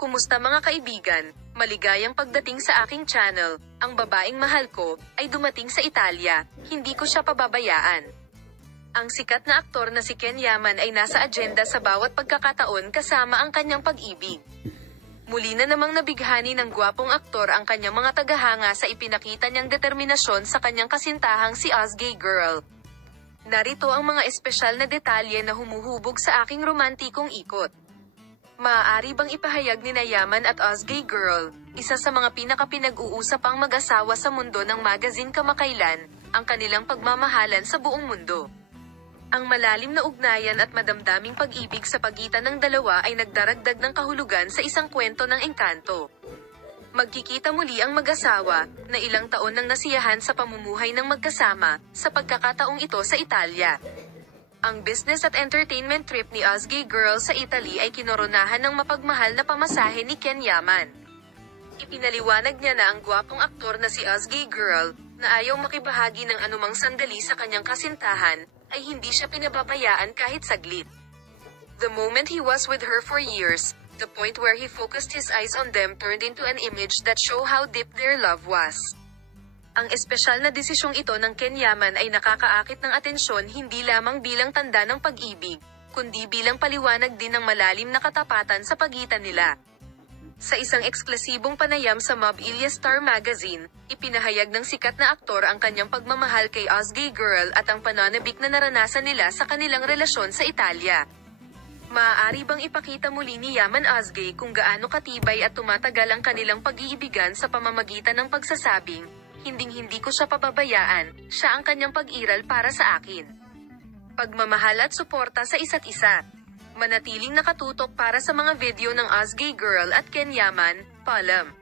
Kumusta mga kaibigan? Maligayang pagdating sa aking channel. Ang babaeng mahal ko ay dumating sa Italia, hindi ko siya pababayaan. Ang sikat na aktor na si Ken Yaman ay nasa agenda sa bawat pagkakataon kasama ang kanyang pag-ibig. Muli na namang nabighani ng gwapong aktor ang kanyang mga tagahanga sa ipinakita niyang determinasyon sa kanyang kasintahang si Ozgay Girl. Narito ang mga espesyal na detalye na humuhubog sa aking romantikong ikot. Maaari bang ipahayag ni Yaman at Ozgay Girl, isa sa mga pinakapinag-uusapang mag-asawa sa mundo ng magazine kamakailan, ang kanilang pagmamahalan sa buong mundo? Ang malalim na ugnayan at madamdaming pag-ibig sa pagitan ng dalawa ay nagdaragdag ng kahulugan sa isang kwento ng engkanto. Magkikita muli ang mag-asawa, na ilang taon nang nasiyahan sa pamumuhay ng magkasama, sa pagkakataong ito sa Italia. Ang business at entertainment trip ni Ozgay Girl sa Italy ay kinoronahan ng mapagmahal na pamasahe ni Ken Yaman. Ipinaliwanag niya na ang gwapong aktor na si Ozgay Girl, na ayaw makibahagi ng anumang sandali sa kanyang kasintahan, ay hindi siya pinababayaan kahit saglit. The moment he was with her for years, the point where he focused his eyes on them turned into an image that show how deep their love was. Ang espesyal na desisyong ito ng Ken Yaman ay nakakaakit ng atensyon hindi lamang bilang tanda ng pag-ibig, kundi bilang paliwanag din ng malalim na katapatan sa pagitan nila. Sa isang eksklusibong panayam sa Mob Ilya Star Magazine, ipinahayag ng sikat na aktor ang kanyang pagmamahal kay Ozgay Girl at ang pananabik na naranasan nila sa kanilang relasyon sa Italia. Maaari bang ipakita muli ni Yaman Ozgay kung gaano katibay at tumatagal ang kanilang pag-iibigan sa pamamagitan ng pagsasabing, "Hinding-hindi ko siya pababayaan, siya ang kanyang pag-iral para sa akin." Pagmamahal at suporta sa isa't isa. Manatiling nakatutok para sa mga video ng Ozgay Girl at Ken Yaman, paalam.